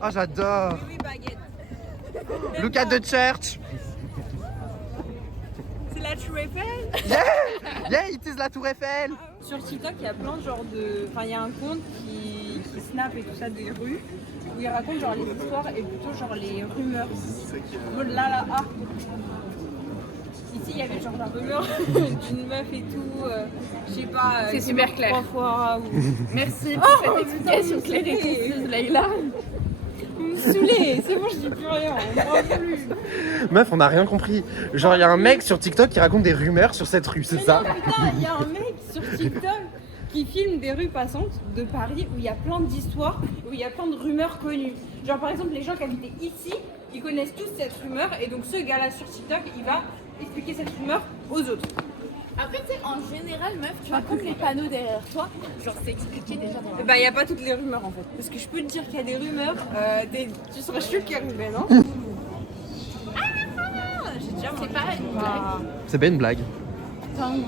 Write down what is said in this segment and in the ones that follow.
Oh, j'adore. Oui, baguette. Look at the church. C'est la Tour Eiffel. Yeah, it is la Tour Eiffel. Sur TikTok, il y a plein de genres de... Enfin, il y a un compte qui snap et tout ça des rues, où il raconte genre les histoires et plutôt genre les rumeurs. Là, ah. Ici, il y avait genre la rumeur d'une meuf et tout, je sais pas... C'est super clair. 3 fois ou... Merci pour cette explication claire et concise, Leïla. Vous me saoulez, c'est bon, je dis plus rien, on ne plus. Meuf, on a rien compris. Genre, il y a un mec sur TikTok qui raconte des rumeurs sur cette rue, c'est Mais ça? non, putain, il y a un mec sur TikTok qui filme des rues passantes de Paris où il y a plein d'histoires, où il y a plein de rumeurs connues. Genre par exemple, les gens qui habitaient ici, ils connaissent tous cette rumeur et donc ce gars-là sur TikTok, il va expliquer cette rumeur aux autres. Après, tu sais, en général, meuf, tu vois, comme les panneaux derrière toi, genre, c'est expliqué déjà dans la... Bah, il n'y a pas toutes les rumeurs en fait. Parce que je peux te dire qu'il y a des rumeurs, tu seras choquée, Ruben, non? J'ai déjà C'est pas une blague. C'est pas une blague.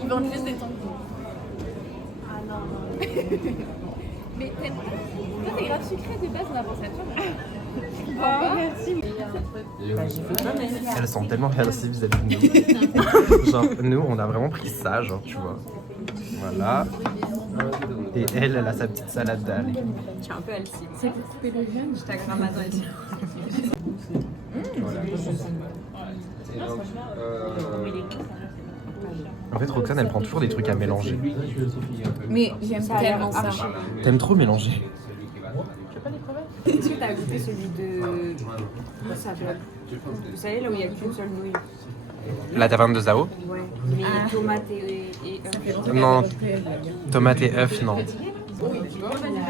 Ils vendent juste des tangots. Ah non, non. Mais t'aimes pas? Toi, t'es grave sucré de base, on a pensé à toi, mais... Ah, merci. Elles sont tellement healthy vis-à-vis de nous. Genre, nous, on a vraiment pris ça, genre, tu vois. Voilà. Et elle a sa petite salade d'algues. Je suis un peu healthy. C'est pour couper le jeune. Je t'aggrame à ici. En fait, Roxane, elle prend toujours des trucs à mélanger. Mais j'aime tellement ça. T'aimes trop mélanger. Est-ce que t'as goûté celui de... Comment ça s'appelle? Vous savez, là où il n'y a qu'une seule nouille? La taverne de Zao? Ouais. Mais tomate et œuf. Non. Tomate et œuf, non.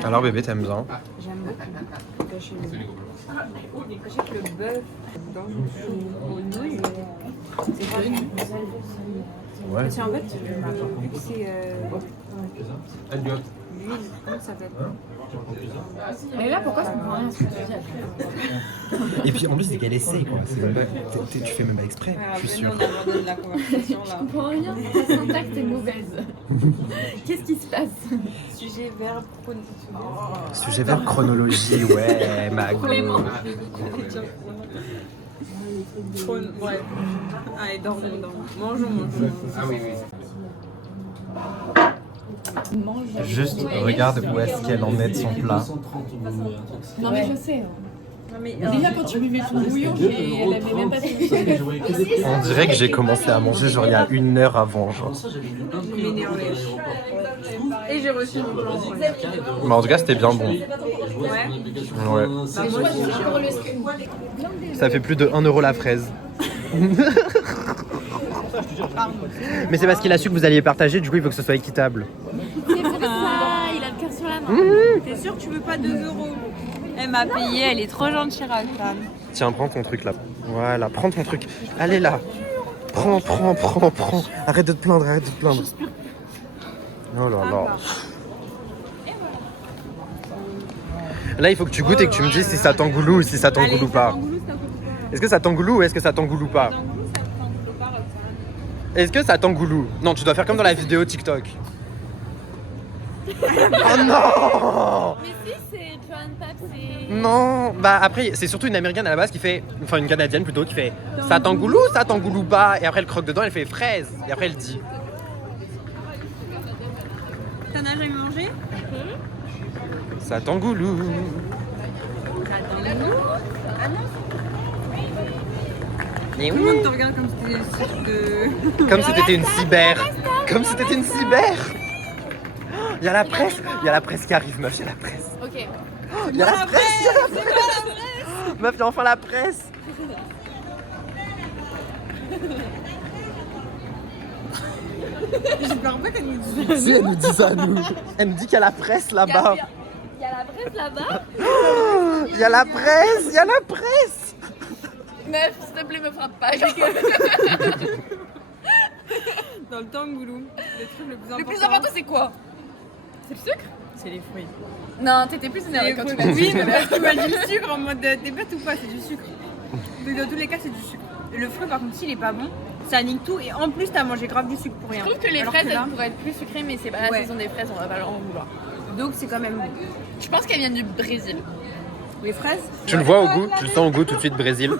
Alors, bébé, t'aimes bien? J'aime beaucoup. Je sais que le bœuf dans aux nouilles, c'est pas bon. Ouais. Parce qu'en fait, vu que c'est l'huile, comment ça s'appelle? Mais là, pourquoi ça me prend rien à ce que tu dis après? Et puis, en plus, c'est qu'elle essaye, quoi. C'est même pas... Tu fais même pas exprès, je suis sûr. On abandonne la conversation là. Je comprends rien, ta syntaxe est mauvaise. Qu'est-ce qui se passe? Sujet, verbe, Sujet vers chronologie, ouais, ma go. Ouais. Allez, dormons. Mangeons. Ah oui. Juste regarde où est-ce qu'elle en est de son plat. Non, mais je sais. Non, mais, Déjà, quand tu buvais tout bouillon, elle avait même pas fait. On dirait que j'ai commencé à manger genre il y a 1 heure avant, genre. m'énerver. Et j'ai reçu mon plan. Mais en tout cas, c'était bien bon. Ouais. Ouais. Ça fait plus de 1 euro la fraise. Mais c'est parce qu'il a su que vous alliez partager, du coup il faut que ce soit équitable. C'est pour ça, il a le cœur sur la main. T'es sûr que tu veux pas 2 €? Elle m'a payé, elle est trop gentille, Roxane. Tiens, prends ton truc là. Voilà, prends ton truc. Allez là. Prends. Arrête de te plaindre. Oh là là. Là, il faut que tu goûtes et que tu me dises si ça t'engoulou ou si ça t'engoulou pas. Est-ce que ça t'engoulou ou est-ce que ça t'engoulou pas? Est-ce que ça t'engoulou? Non, tu dois faire comme dans la vidéo TikTok. Oh non! Mais si, c'est Joan Pap, c'est... Non, bah après c'est surtout une américaine à la base qui fait, enfin une canadienne plutôt qui fait ça t'engoulou, ça t'engoulou pas, et après elle croque dedans, elle fait fraise, et après elle dit. T'en as jamais mangé? Ça t'engoulou. Ah non? Et Tout le monde te regarde comme si t'étais Comme si t'étais une cyber. Comme si t'étais une cyber. Il y a la presse qui arrive, meuf, il y a la presse. Ok. Il y a la presse. Meuf, il y a enfin la presse. J'espère pas qu'elle nous dise. Si, elle nous dit ça à nous. Elle nous dit qu'il y a la presse là-bas. Il y a la presse là-bas. Il y a la presse. Meuf, s'il te plaît, me frappe pas. Dans le tangoulou, le truc le plus important. Le plus important, c'est quoi? C'est le sucre? c'est les fruits. Non, t'étais plus énervée quand tu m'as Oui, dit. mais parce que tu m'as dit le sucre en mode t'es bête ou pas, c'est du sucre. Donc dans tous les cas, c'est du sucre. Et le fruit, par contre, s'il est pas bon, ça nique tout. Et en plus, t'as mangé grave du sucre pour rien. Je trouve que les Alors fraises, là- elles pourraient être plus sucrées, mais c'est pas la Ouais. saison des fraises, on va pas leur en vouloir. Donc c'est quand même bon. Je pense qu'elles viennent du Brésil. Les fraises. Tu le vois au goût, tu le sens au goût tout de suite Brésil.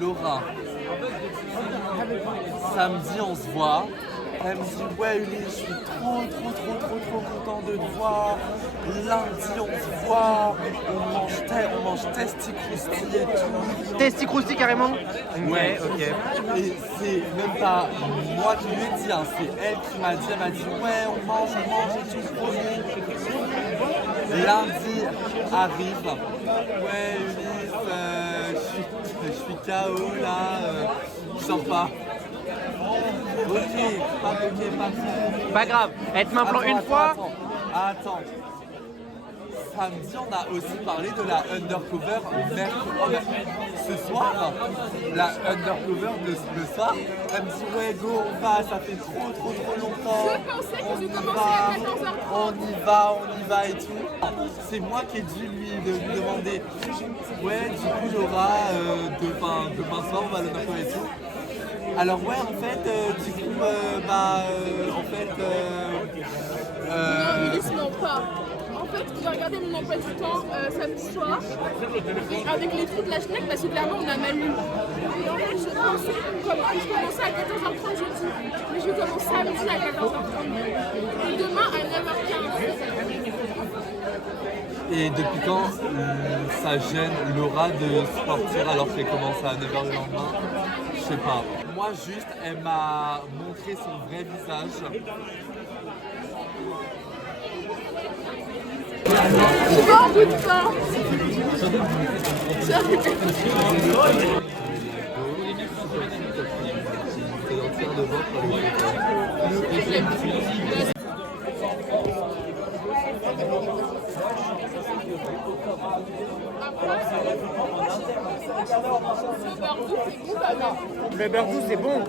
Laura, samedi on se voit. Elle me dit ouais Ulysse, je suis trop content de te voir. Lundi on se voit, on mange testi crousti et tout. Testi crousti carrément. Ouais, ok. Et c'est même pas moi qui lui ai dit, hein, c'est elle qui m'a dit ouais on mange et tout, promis. Lundi arrive, ouais Ulysse, je suis KO là, je sors pas. Ok, parfait. Pas grave, elle te maintient une fois. Attends. Samedi, on a aussi parlé de la undercover ce soir. La undercover le soir. Elle me dit ouais go, on va, ça fait trop longtemps. Je pensais que tu commençais à 14h30. On y va et tout. C'est moi qui ai dû lui demander. Ouais, du coup Laura, demain soir on va à l'undercover et tout. Alors ouais, en fait, du coup, Non, Ulysse, non, pas. En fait, on va regarder mon emploi du temps samedi soir. Et avec les trous de la Schneck, parce que clairement, on a mal lu. Et en fait, je pensais, je commençais à 14h30 jeudi. Mais je commence samedi à 14h30. Et demain à 9h15. Et depuis quand ça gêne Laura de sortir alors qu'elle commence à 9h le lendemain? Je sais pas. Moi juste, elle m'a montré son vrai visage. Tu vas en bout de pain. Le beurre doux c'est bon,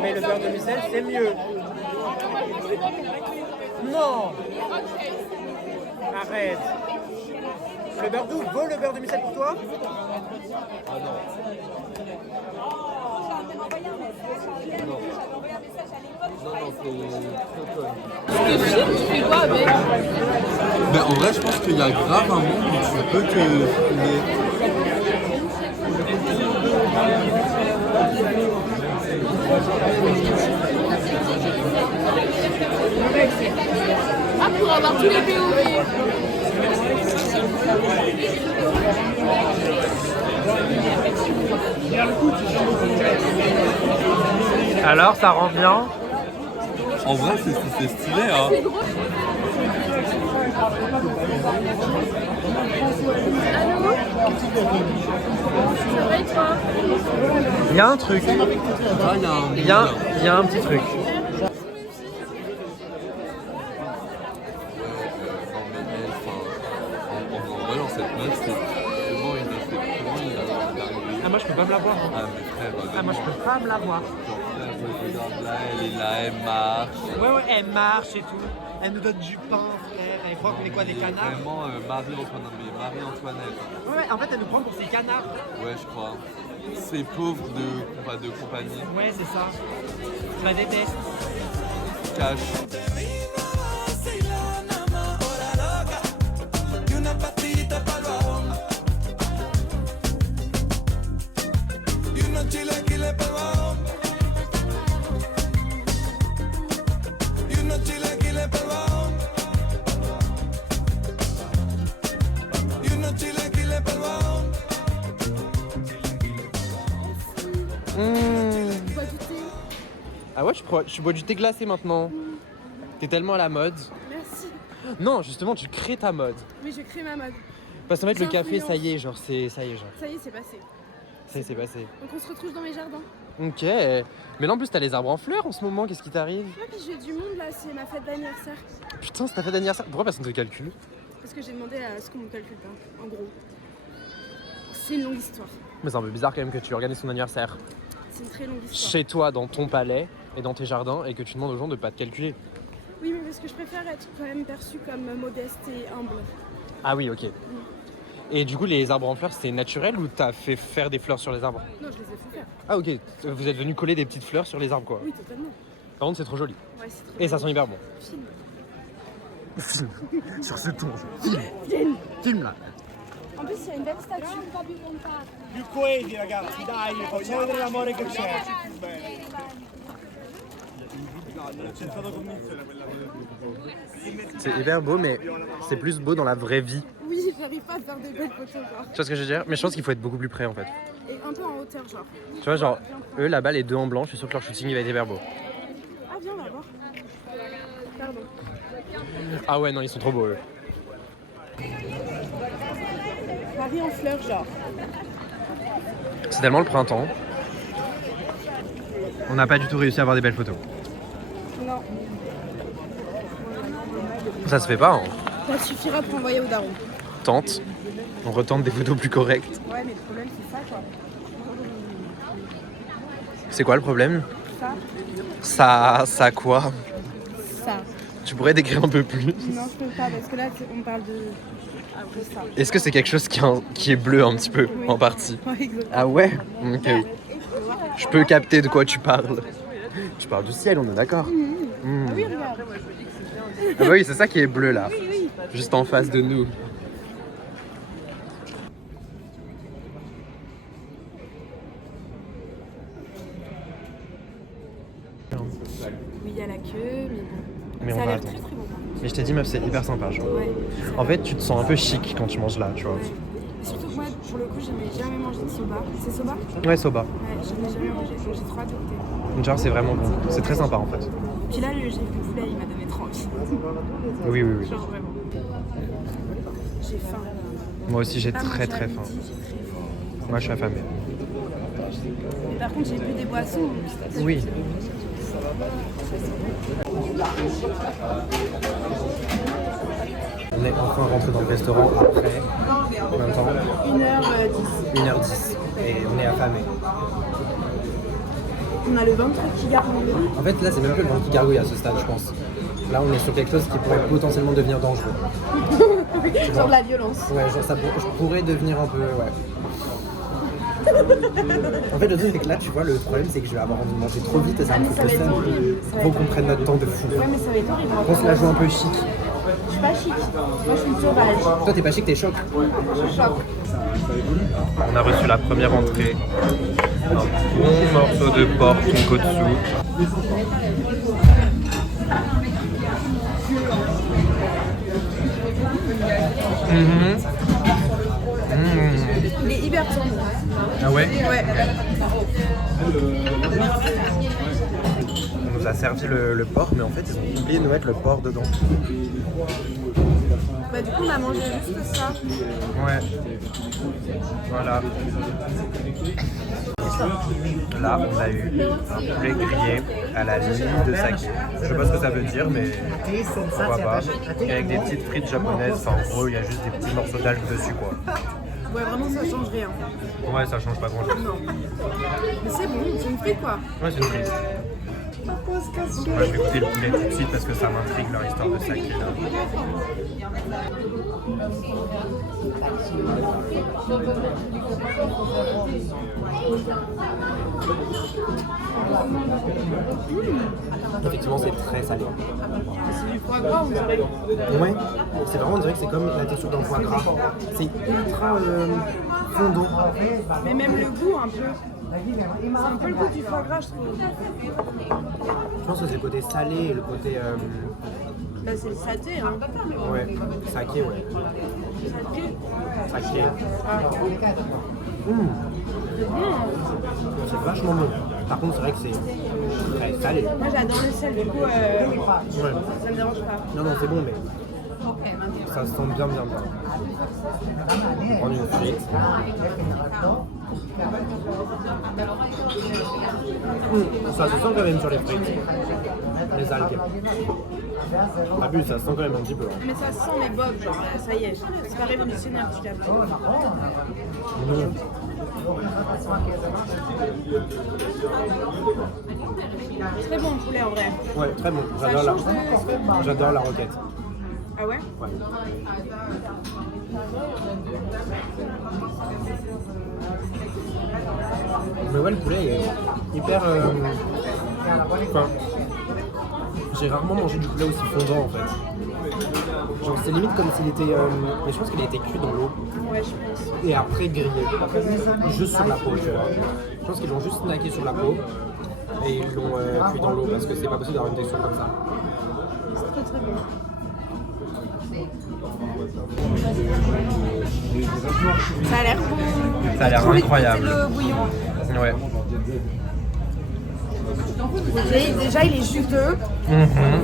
mais le beurre de micelle c'est mieux. Non, arrête. Le beurre doux vaut le beurre de micelle pour toi? Ah non. Non, Tu fais quoi avec? Mais en vrai, je pense qu'il y a grave un monde où tu peux te filmer. Ah, pour avoir tous les POV. Alors ça rend bien. En vrai, c'est stylé, hein. Allô? Ça va et toi? Il y a un truc. Ah, Il y a un petit truc. En vrai, dans cette meuf, c'est vraiment une effet. Comment il arrive? Ah moi je peux pas me la voir. Ah, mais frère, Ah moi je peux pas me la voir. regarde là, elle est là, elle marche. Ouais, elle marche et tout. Elle nous donne du pain, frère. Elle croit qu'on est quoi, des canards? Vraiment Marie-Antoinette. Ouais, en fait elle nous prend pour ces canards. Ouais, je crois. Ces pauvres de compagnie. Ouais, c'est ça. Je la déteste. Cache. Ah ouais, je bois du thé glacé maintenant. T'es tellement à la mode. Merci. Non, justement, tu crées ta mode. Oui, je crée ma mode. Parce qu'en fait, le café, J'influence. ça y est, genre, ça y est, genre. Ça y est, c'est passé. Ça y est, c'est passé. Donc on se retrouve dans mes jardins. Ok. Mais là, en plus, t'as les arbres en fleurs en ce moment, qu'est-ce qui t'arrive? Ouais, puis j'ai du monde là, c'est ma fête d'anniversaire. Putain, c'est ta fête d'anniversaire. Pourquoi personne te calcule? Parce que j'ai demandé à ce qu'on me calcule pas, en gros. C'est une longue histoire. Mais c'est un peu bizarre quand même que tu organises ton anniversaire C'est une très longue histoire. chez toi, dans ton palais et dans tes jardins, et que tu demandes aux gens de pas te calculer. Oui, mais parce que je préfère être quand même perçue comme modeste et humble. Ah oui, ok. Et du coup, les arbres en fleurs, c'est naturel ou t'as fait faire des fleurs sur les arbres? Non, je les ai fait faire. Ah ok, vous êtes venu coller des petites fleurs sur les arbres quoi. Oui, totalement. Par contre, c'est trop joli. Ouais, c'est trop Et ça sent hyper bon. Film. Film. Sur ce ton. Film. Film là. En plus, il y a une belle statue. Più coesi ragazzi, dai, facciamo vedere l'amore che c'è. Bene. C'è stata convinzione quella. C'est hyper beau, mais c'est plus beau dans la vraie vie. Oui, j'arrive pas à faire des belles photos, genre. Tu vois ce que je veux dire? Mais je pense qu'il faut être beaucoup plus près en fait. Et un peu en hauteur, genre. Tu vois, genre, eux là-bas, les deux en blanc, je suis sûr que leur shooting il va être hyper beau. Ah, viens, on va voir. Pardon. Ah ouais, non, ils sont trop beaux eux. Paris en fleurs, genre. C'est tellement le printemps. On n'a pas du tout réussi à avoir des belles photos. Non. Ça se fait pas, hein. Ça suffira pour envoyer au daron. Tente. On retente des photos plus correctes. Ouais, mais le problème, c'est ça, quoi. C'est quoi le problème? Ça. Ça quoi? Ça. Tu pourrais décrire un peu plus? Non, je peux pas, parce que là, on parle de ça. Est-ce que c'est quelque chose qui est bleu un petit peu, Oui. en partie? Ouais, exactement. Ah ouais? Ok. Je peux capter de quoi tu parles. Tu parles du ciel, on est d'accord? Ah oui, regarde. Ah bah oui, c'est ça qui est bleu là. Juste en face de nous. Oui, il y a la queue, mais bon. Mais Ça on a va l'air attendre. très très bon. Mais je t'ai dit meuf, c'est hyper sympa genre. Ouais. En fait, tu te sens un peu chic quand tu manges là, tu vois. Ouais. Surtout que moi, pour le coup, je n'ai jamais mangé de soba. C'est soba? Ouais, soba. Ouais, je n'ai jamais mangé, donc j'ai trop hâte de goûter. Genre c'est vraiment bon. C'est très sympa en fait. Puis là, le gif de poulet, il m'a donné trop envie. Oui, oui, oui. Genre vraiment. J'ai faim. Moi aussi j'ai Pas très mangé à très midi, faim. j'ai très faim. Moi je suis affamé. Mais par contre, j'ai bu des boissons. Donc c'est Oui. On est enfin rentré dans le restaurant après combien de temps? 1h10. 1h10 et on est affamé. On a le ventre qui gargouille. En fait là c'est même plus le ventre qui gargouille à ce stade je pense. Là on est sur quelque chose qui pourrait potentiellement devenir dangereux. Genre de la violence. Ouais, genre ça pourrait devenir un peu, ouais. En fait, le truc c'est que là, tu vois, le problème c'est que je vais avoir envie de manger trop vite et ça me ça fait va que ça. être horrible. Faut qu'on prenne notre temps de fou. Ouais, mais ça va être horrible. On se la joue un peu chic. Je suis pas chic. Moi, je suis une sauvage. Toi, t'es pas chic, t'es choc. Je choque. On a reçu la première entrée. Un bon morceau de porc tonkotsu. Il est hyper tendre. Ah ouais? Ouais. On nous a servi le porc, mais en fait, ils ont oublié de nous mettre le porc dedans. Bah, du coup, on a mangé juste ça. Ouais. Voilà. Là, on a eu un poulet grillé à la ligne de saké. Je sais pas ce que ça veut dire, mais pourquoi pas. Et avec des petites frites japonaises. Enfin, en gros, il y a juste des petits morceaux d'algues dessus, quoi. Ouais, vraiment, ça change rien. Ouais, ça change pas grand-chose. Non. Mais c'est bon, c'est une frite, quoi. Ouais, c'est une frite. Moi, je vais goûter le poulet tout de suite parce que ça m'intrigue leur histoire de saké. Là. Effectivement, c'est très salé. C'est du foie gras, on dirait. Ouais, c'est vraiment, on dirait que c'est comme la texture d'un foie gras. C'est ultra fondant. Mais même le goût, un peu. C'est un peu le goût du foie gras, je trouve. Je pense que c'est le côté salé et le côté. Bah, c'est le saté, hein. Ouais, saké, ouais. Saké. C'est vachement bon. Par contre, c'est vrai que c'est très salé. Moi, j'adore le sel, du coup, Ouais. ça me dérange pas. Non, non, c'est bon, mais ça se sent bien, bien, bien. On va prendre une frite. Ça se sent quand même sur les frites. Les algues. T'as vu, ça se sent quand même un petit peu. Hein. Mais ça sent les bobs, genre, ça y est. C'est pas révolutionnaire, petit café. Très bon le poulet en vrai. Ouais, très bon. Ça change de... J'adore la roquette. Ah ouais? Ouais. Mais ouais, le poulet est hyper... Enfin, J'ai rarement mangé du poulet aussi fondant en fait. Genre c'est limite comme s'il était... mais je pense qu'il a été cuit dans l'eau. Ouais, je pense. Et après grillé. Juste sur la peau, tu vois. Je pense qu'ils l'ont juste snacké sur la peau. Et ils l'ont cuit dans l'eau parce que c'est pas possible d'avoir une texture comme ça. C'est très très bon. Ça a l'air bon. Ça a l'air incroyable. Le bouillon. Ouais. Déjà, il est juteux.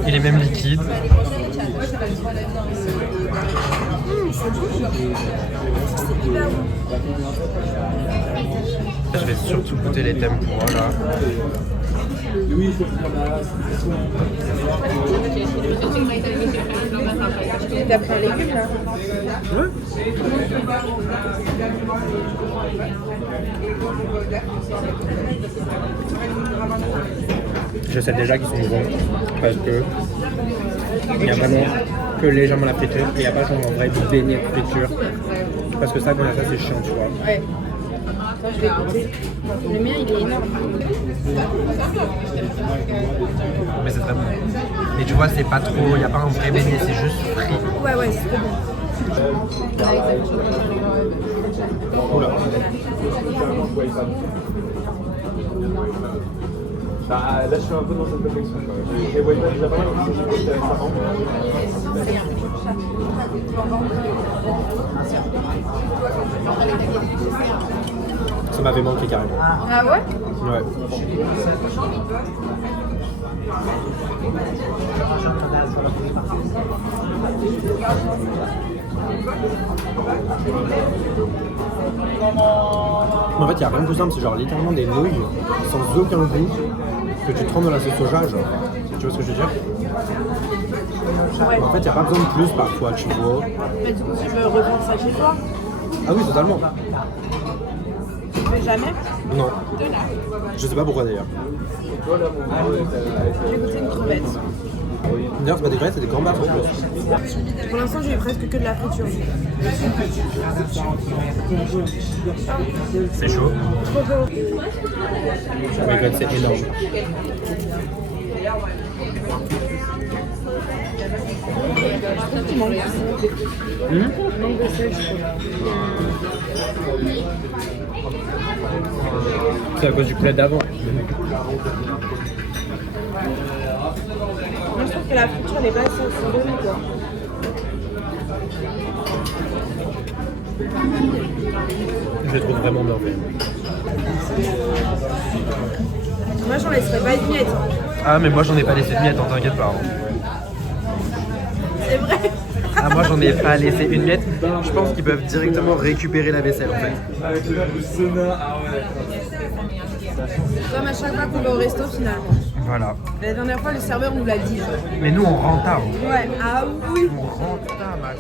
Il est même liquide. Je vais surtout goûter les tempura là. T'as pris un légume là? Ouais. Je sais déjà qu'ils sont bons parce que il y a vraiment que légèrement la friture et il n'y a pas genre en vrai du beignet de friture parce que ça quand il y a ça c'est chiant tu vois. Ouais. Attends, je vais goûter. Le mien il est énorme. Mais c'est très bon. Et tu vois c'est pas trop, il n'y a pas un vrai beignet, c'est juste frit. Ouais, ouais, c'est trop bon. Oula. Bah, là, je suis un peu dans cette réflexion quand même. Et ouais, déjà pas mal de choses qui étaient récemment. Ça m'avait manqué carrément. Ah ouais? Ouais. En fait, il n'y a rien de plus simple, c'est genre littéralement des nouilles sans aucun goût que tu trempes dans la sauce soja, genre. Tu vois ce que je veux dire? Ouais. En fait, il n'y a pas besoin de plus parfois, tu vois. Mais du coup, tu veux reprendre ça chez toi? Ah oui, totalement. Mais jamais? Non. Je sais pas pourquoi d'ailleurs. J'ai goûté une crevette. D'ailleurs, c'est pas des crevettes, c'est des gambas en plus. Pour l'instant, j'ai presque que de la friture. C'est chaud. Trop chaud. Oh my god, c'est énorme. Il manque. Manque de sel, je trouve. C'est à cause du poulet d'avant. Moi, je trouve que la friture n'est pas assez bonne, quoi. Je les trouve vraiment bien fait. Moi, j'en laisserais pas une miette. Ah, mais moi j'en ai pas laissé de miettes, hein, t'inquiète pas. C'est vrai. Ah, moi j'en ai pas laissé une miette. Je pense qu'ils peuvent directement récupérer la vaisselle en fait. Avec le sauna, ah ouais. Comme à chaque fois qu'on va au resto, finalement. Voilà. La dernière fois, le serveur nous l'a dit. Mais nous on rentre tard. Ouais, ah oui. On rentre tard, ma